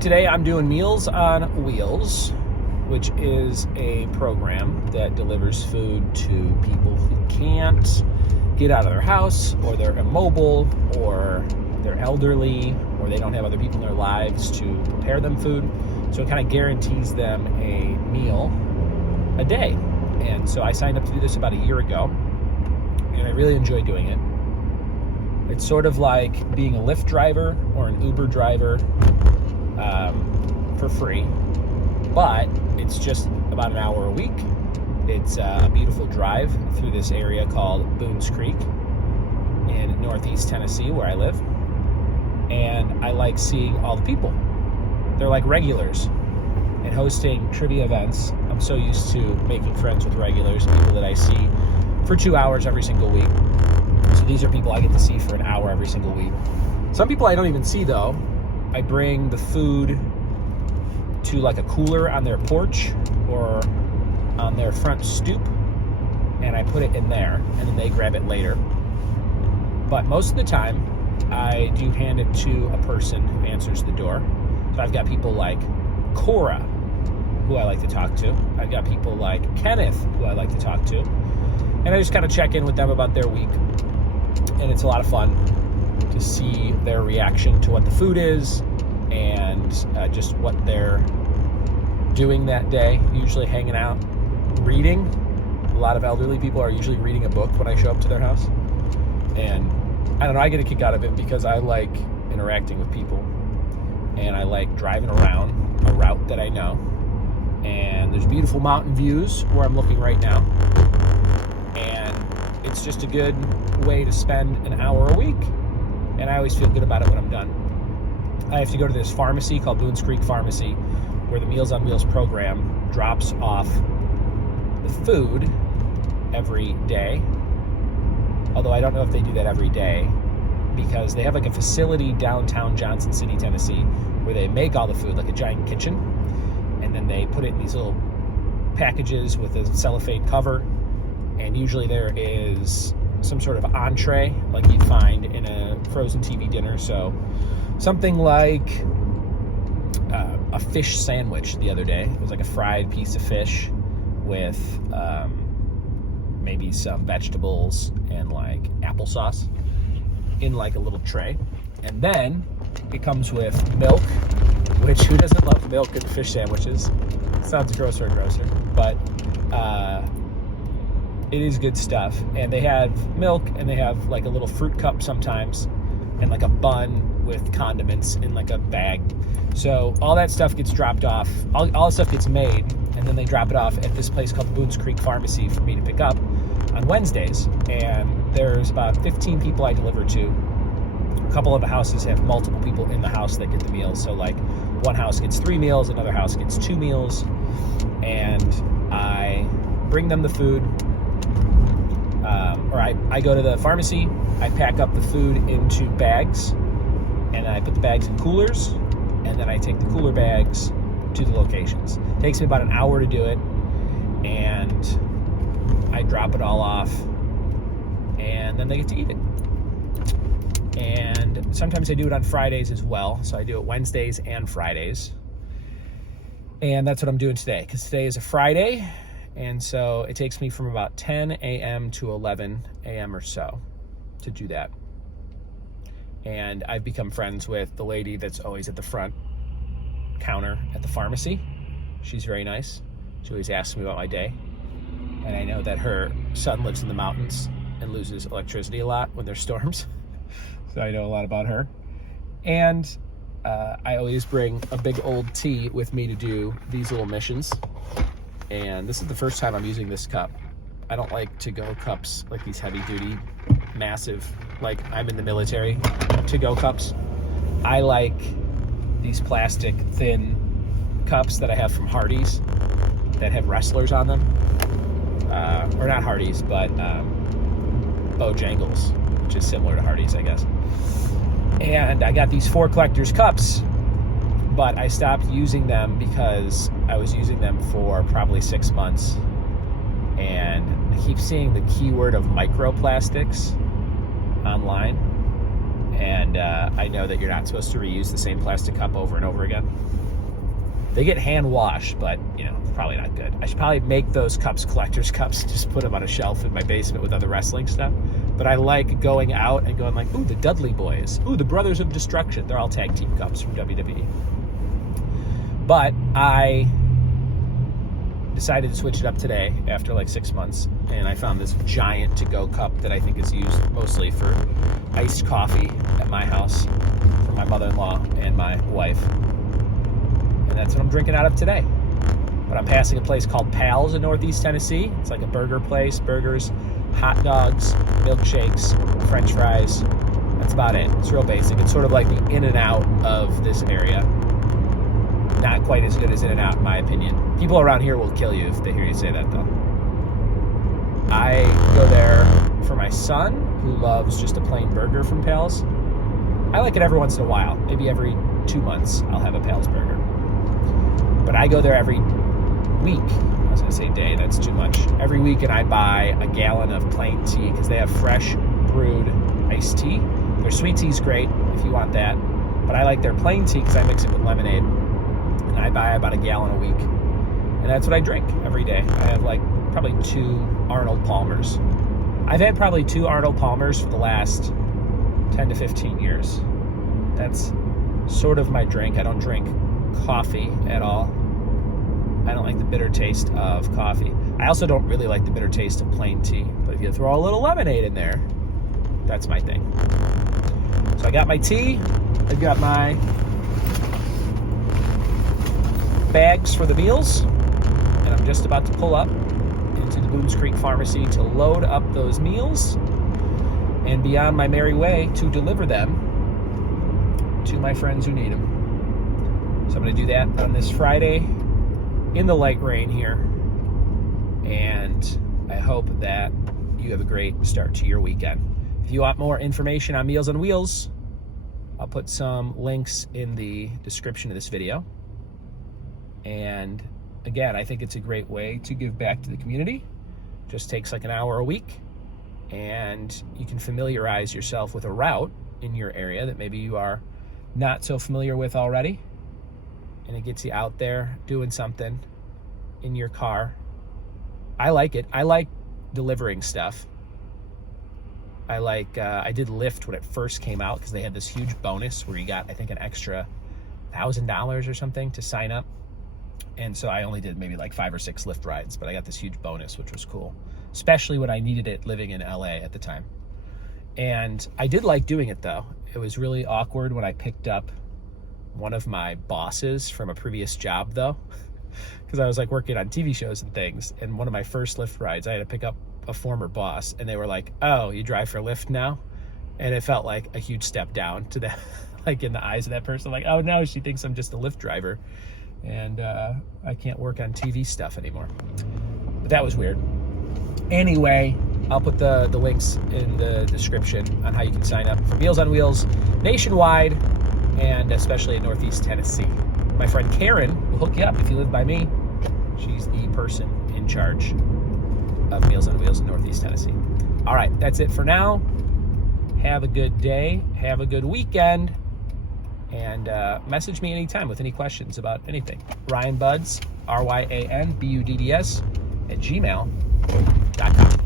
Today I'm doing Meals on Wheels, which is a program that delivers food to people who can't get out of their house, or they're immobile, or they're elderly, or they don't have other people in their lives to prepare them food. So it kind of guarantees them a meal a day. And so I signed up to do this about a year ago, and I really enjoy doing it. It's sort of like being a Lyft driver or an Uber driver for free, but it's just about an hour a week. It's a beautiful drive through this area called Boones Creek in Northeast Tennessee, where I live. And I like seeing all the people. They're like regulars. And hosting trivia events, I'm so used to making friends with regulars, people that I see for 2 hours every single week. So these are people I get to see for an hour every single week. Some people I don't even see, though. I bring the food to like a cooler on their porch or on their front stoop, and I put it in there, and then they grab it later. But most of the time, I do hand it to a person who answers the door. So I've got people like Cora, who I like to talk to. I've got people like Kenneth, who I like to talk to. And I just kind of check in with them about their week. And it's a lot of fun to see their reaction to what the food is and just what they're doing that day. Usually hanging out, reading. A lot of elderly people are usually reading a book when I show up to their house. And I don't know, I get a kick out of it because I like interacting with people. And I like driving around a route that I know. And there's beautiful mountain views where I'm looking right now. And it's just a good way to spend an hour a week. And I always feel good about it when I'm done. I have to go to this pharmacy called Boones Creek Pharmacy, where the Meals on Wheels program drops off the food every day. Although I don't know if they do that every day, because they have like a facility downtown Johnson City, Tennessee, where they make all the food, like a giant kitchen, and then they put it in these little packages with a cellophane cover, and usually there is some sort of entree like you'd find in a frozen TV dinner. So something like a fish sandwich the other day. It was like a fried piece of fish with maybe some vegetables and like applesauce in like a little tray. And then it comes with milk, which who doesn't love milk in fish sandwiches? Sounds grosser and grosser, but it is good stuff. And they have milk, and they have like a little fruit cup sometimes, and like a bun with condiments in like a bag. So all that stuff gets dropped off. All the stuff gets made, and then they drop it off at this place called Boones Creek Pharmacy for me to pick up on Wednesdays. And there's about 15 people I deliver to. A couple of the houses have multiple people in the house that get the meals. So like one house gets 3 meals, another house gets 2 meals. And I bring them the food. Or I go to the pharmacy, I pack up the food into bags, and I put the bags in coolers, and then I take the cooler bags to the locations. It takes me about an hour to do it, and I drop it all off, and then they get to eat it. And sometimes I do it on Fridays as well, so I do it Wednesdays and Fridays. And that's what I'm doing today, because today is a Friday. And so it takes me from about 10 a.m. to 11 a.m. or so to do that. And I've become friends with the lady that's always at the front counter at the pharmacy. She's very nice. She always asks me about my day. And I know that her son lives in the mountains and loses electricity a lot when there's storms. So I know a lot about her. And I always bring a big old tea with me to do these little missions. And this is the first time I'm using this cup. I don't like to-go cups, like these heavy-duty, massive, like I'm in the military, to-go cups. I like these plastic, thin cups that I have from Hardee's that have wrestlers on them. Or not Hardee's, but Bojangles, which is similar to Hardee's, I guess. And I got these 4 collector's cups, but I stopped using them because I was using them for probably 6 months. And I keep seeing the keyword of microplastics online. And I know that you're not supposed to reuse the same plastic cup over and over again. They get hand washed, but it's probably not good. I should probably make those cups collector's cups, just put them on a shelf in my basement with other wrestling stuff. But I like going out and going like, ooh, the Dudley Boys, ooh, the Brothers of Destruction. They're all tag team cups from WWE. But I decided to switch it up today after like 6 months, and I found this giant to-go cup that I think is used mostly for iced coffee at my house for my mother-in-law and my wife. And that's what I'm drinking out of today. But I'm passing a place called Pal's in Northeast Tennessee. It's like a burger place, burgers, hot dogs, milkshakes, french fries. That's about it. It's real basic. It's sort of like the In-N-Out of this area. Not quite as good as In-N-Out, in my opinion. People around here will kill you if they hear you say that, though. I go there for my son, who loves just a plain burger from Pal's. I like it every once in a while. Maybe every 2 months, I'll have a Pal's burger. But I go there every week. I was going to say day, that's too much. Every week, and I buy a gallon of plain tea because they have fresh brewed iced tea. Their sweet tea's great if you want that. But I like their plain tea because I mix it with lemonade. And I buy about a gallon a week. And that's what I drink every day. I have like probably 2 Arnold Palmers. I've had probably 2 Arnold Palmers for the last 10 to 15 years. That's sort of my drink. I don't drink coffee at all. I don't like the bitter taste of coffee. I also don't really like the bitter taste of plain tea. But if you throw a little lemonade in there, that's my thing. So I got my tea. I've got my bags for the meals. And I'm just about to pull up into the Boones Creek Pharmacy to load up those meals and be on my merry way to deliver them to my friends who need them. So I'm going to do that on this Friday in the light rain here. And I hope that you have a great start to your weekend. If you want more information on Meals on Wheels, I'll put some links in the description of this video. And again, I think it's a great way to give back to the community. Just takes like an hour a week, and you can familiarize yourself with a route in your area that maybe you are not so familiar with already. And it gets you out there doing something in your car. I like it. I like delivering stuff. I did Lyft when it first came out because they had this huge bonus where you got, I think, an extra $1,000 or something to sign up. And so I only did maybe like 5 or 6 Lyft rides, but I got this huge bonus, which was cool, especially when I needed it living in LA at the time. And I did like doing it, though. It was really awkward when I picked up one of my bosses from a previous job, though, because I was like working on TV shows and things. And one of my first Lyft rides, I had to pick up a former boss, and they were like, "Oh, you drive for Lyft now?" And it felt like a huge step down to that, like in the eyes of that person, like, "Oh, no, she thinks I'm just a Lyft driver, and I can't work on TV stuff anymore." But that was weird. Anyway, I'll put the links in the description on how you can sign up for Meals on Wheels nationwide, and especially in Northeast Tennessee. My friend Karen will hook you up if you live by me. She's the person in charge of Meals on Wheels in Northeast Tennessee. All right, that's it for now. Have a good day. Have a good weekend. And message me anytime with any questions about anything. Ryan Budds, RyanBudds, @gmail.com.